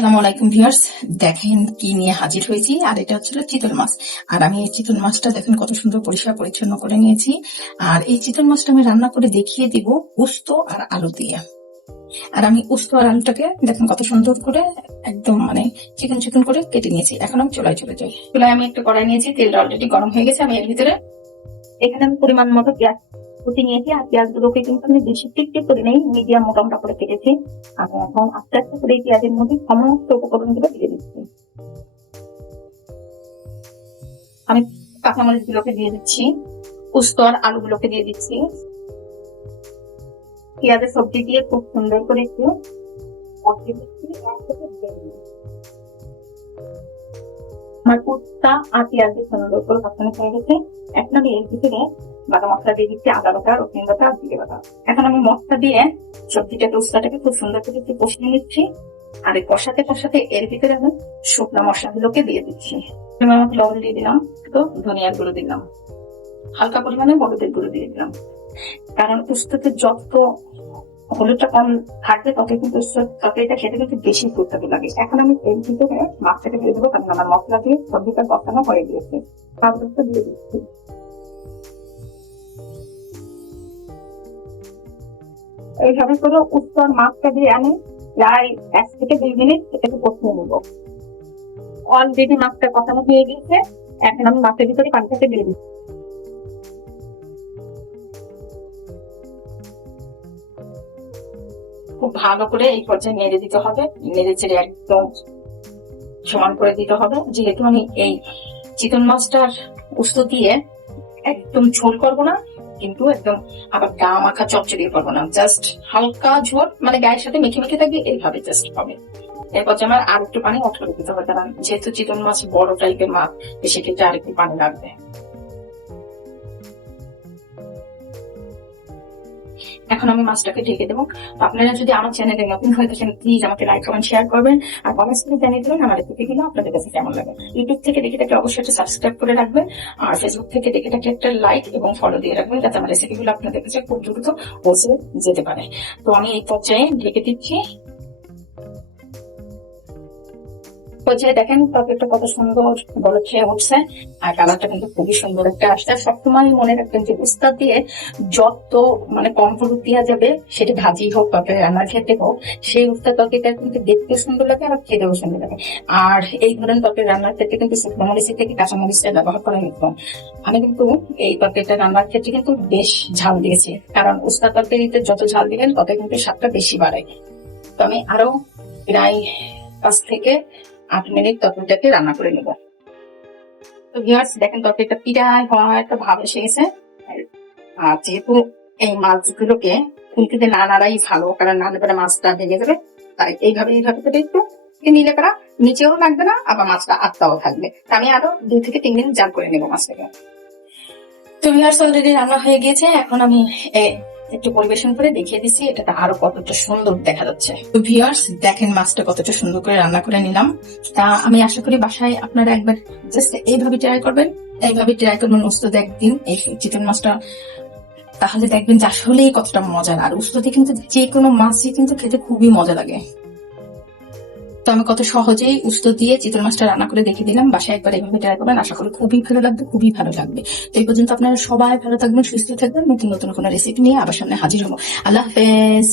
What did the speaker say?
আসসালামু আলাইকুম ভিউয়ার্স, দেখেন কি নিয়ে হাজির হয়েছি। আর এটা হচ্ছে চিতল মাছ। আর আমি এই চিতল মাছটা দেখেন কত সুন্দর পরিষ্কার পরিচ্ছন্ন করে নিয়েছি। আর এই চিতল মাছটা আমি রান্না করে দেখিয়ে দিব উস্ত আর আলু দিয়ে। আর আমি উস্ত আর আলুটাকে দেখেন কত সুন্দর করে একদম চিকন চিকন করে কেটে নিয়েছি। এখন আমি চুলায় চলে যাই। চুলায় আমি একটা কড়াই নিয়েছি, তেলটা অলরেডি গরম হয়ে গেছে। আমি এর ভিতরে এখানে আমি পরিমাণ মতো পেঁয়াজ কুচি নিয়েছি। আর পেঁয়াজ গুলোকে কিন্তু আমি বেশি টিকটিক করে নেই, মিডিয়াম মোটা মোটা করে কেটেছি। আমি এখন আস্তে আস্তে করে এই পেঁয়াজের মধ্যে সমস্ত উপকরণগুলো দিয়ে দিচ্ছি। আমি কাঁচামরিচ গুলোকে দিয়ে দিচ্ছি, উস্ত আর আলু গুলোকে দিয়ে দিচ্ছি। পেঁয়াজের সবজি দিয়ে খুব সুন্দর করে একটু কষিয়ে দিচ্ছি। আমার উস্তা আর পেঁয়াজ দিয়ে সুন্দর করে কষানো হয়ে গেছে। এখন আমি এর ভিতরে বাটা মশলা দিয়ে দিচ্ছি, আদা বাটা, রসুন বাটা, জিরে বাটা। এখন আমি মশলা দিয়ে সবজিটাকে উস্তাটাকে খুব সুন্দর করে একটু কষিয়ে নিচ্ছি। আর এই কষাতে কষাতে এর ভিতরে আমি শুকনো মশলাগুলোকে দিয়ে দিচ্ছি। লবণ দিয়ে দিলাম, তো ধনিয়ার গুঁড়ো দিলাম, হালকা পরিমাণে হলুদের গুঁড়ো দিয়ে দিলাম। কারণ উস্তাতে যত হলুদটা কম থাকবে তত কিন্তু তরকারিটা খেতে কিন্তু বেশি সুস্বাদু লাগে। এখন আমি এর ভিতরে মাছটাকে দিয়ে দেবো, কারণ আমার মশলা দিয়ে সবজিটা কষানো হয়ে গিয়েছে। তারপরে দিয়ে দিচ্ছি। এইভাবে করে উত্তর মাছটা দিয়ে আমি প্রায় 1 থেকে 2 মিনিট এটাকে কষিয়ে নেবো। অলরেডি মাছটা কষানো হয়ে গিয়েছে। এখন আমি মাছের ভিতরে পানিটাকে দিয়ে দিচ্ছি। খুব ভালো করে এই পর্যায়ে নেড়ে দিতে হবে, নেড়ে চেড়ে একদম সমান করে দিতে হবে। যেহেতু আমি এই চিতল মাছটার উস্ত দিয়ে একদম ঝোল করবো না, কিন্তু একদম আবার গা মাখা চচ্চড়িয়ে করবো না, জাস্ট হালকা ঝোল, গায়ের সাথে মেখে মেখে থাকবে, এইভাবে জাস্ট হবে। এরপর যে আমার আর একটু পানি অ্যাড করে দিতে হবে, কারণ যেহেতু চিতল মাছ বড় টাইপের মাছ, সেক্ষেত্রে আর একটু পানি লাগবে। এখন আমি মাছটাকে ঢেকে দেবো। আপনারা যদি আমার চ্যানেলে নতুন হয়ে থাকেন, প্লিজ আমাকে লাইক কমেন্ট শেয়ার করবেন। আর কমেন্টস করে জানিয়ে দেবেন আমার রেসিপিগুলো আপনাদের কাছে কেমন লাগে। ইউটিউব থেকে দেখে থাকলে অবশ্যই একটা সাবস্ক্রাইব করে রাখবেন। আর ফেসবুক থেকে দেখে থাকলে একটা লাইক এবং ফলো দিয়ে রাখবেন, যাতে আমার রেসিপিগুলো আপনাদের কাছে খুব দ্রুত পৌঁছে যেতে পারে। তো আমি এই পর্যায়ে ঢেকে দিচ্ছি। পর্যায়ে দেখেন তরকারিটা কত সুন্দর বলে খেয়ে উঠছে। আর কালারটা কিন্তু খুবই সুন্দর একটা আসছে। সবসময় মনে রাখবেন যে উস্তা দিয়ে যত কম হলুদ দেওয়া যাবে, সেটা ভাজি হোক তরকারি রান্নার ক্ষেত্রে হোক, সেই উস্তা তরকারিটা কিন্তু দেখতে সুন্দর লাগে আর খেতেও সুন্দর লাগে। আর এই ধরনের তরকারি রান্নার ক্ষেত্রে কিন্তু শুকনো মরিচের থেকে কাঁচা মরিচটা ব্যবহার করা নিতাম। আমি কিন্তু এই তরকারিটা রান্নার ক্ষেত্রে কিন্তু বেশ ঝাল দিয়েছি, কারণ উস্তা তরকারিতে যত ঝাল দিবেন তত কিন্তু স্বাদটা বেশি বাড়ে। তো আমি আরো প্রায় 5 থেকে 8 মিনিট তরকারিটাকে রান্না করে নেব। তো ভিউয়ার্স দেখেন তরকারিটা পিড়ায় হওয়ার একটা ভাব এসে গেছে। আর যেহেতু এই মাছগুলোকে খুন্তিতে না নাড়াই ভালো, কারণ নাড়লে পরে মাছটা ভেঙে যাবে, তাই এইভাবে করে একটু নিলে পরে নিচেও লাগবে না, আবার মাছটা আত্মাও থাকবে। আমি আরো 2 থেকে 3 মিনিট জাল করে নেবো মাছটাকে। তো ভিউয়ার্স অলরেডি রান্না হয়ে গিয়েছে। এখন আমি একটু পরিবেশন করে দেখিয়ে দিচ্ছি এটা আরো কতটা সুন্দর দেখা যাচ্ছে। তো ভিউয়ার্স দেখেন মাছটা কতটা সুন্দর করে রান্না করে নিলাম। তা আমি আশা করি বাসায় আপনারা একবার জাস্ট এইভাবে ট্রাই করবেন, উস্ত একদিন এই চিকেন মাছটা, তাহলে দেখবেন যে আসলেই কতটা মজার। আর উস্তুতে কিন্তু যে কোনো মাছই কিন্তু খেতে খুবই মজা লাগে। তো আমি কত সহজেই উস্ত দিয়ে চিতল মাছটা রান্না করে দেখে দিলাম। বাসায় একবার এইভাবে ট্রাই করবেন, আশা করি খুবই ভালো লাগবে, খুবই ভালো লাগবে। তো এই পর্যন্ত আপনারা সবাই ভালো থাকবেন, সুস্থ থাকবেন। নতুন নতুন কোনো রেসিপি নিয়ে আবার সামনে হাজির হবো। আল্লাহ হাফেজ।